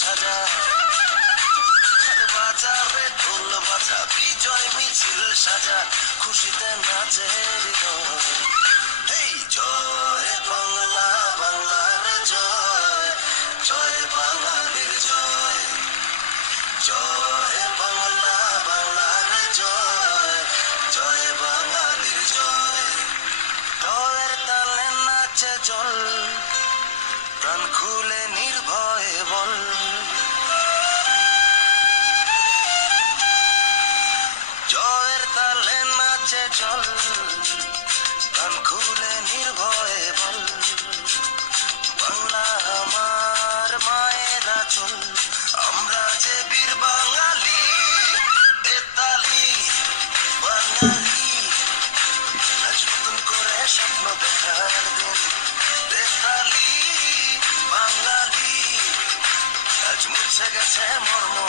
সাজায় আর বাজাবে ঢোল বাজা, বিজয় মিছিল সাজা, খুশিতে নাচে হৃদয়। এই জয় বাংলা, বাংলার জয় জয় বাঙালির জয়। জয় বাংলা, বাংলার জয় জয় বাঙালির জয়। জয়ের তালে নাচে জল, প্রাণ খুলে কান খুলে নির্ভয়ে বল। বাংলা আমার মায়ের আচল আমরা যে বীর বাঙালি, বেতালি, বাঙালি, আজ নতুন করে স্বপ্ন দেখার দিন। বেতালি, বাঙালি, আজ মুছে গেছে মর্ম।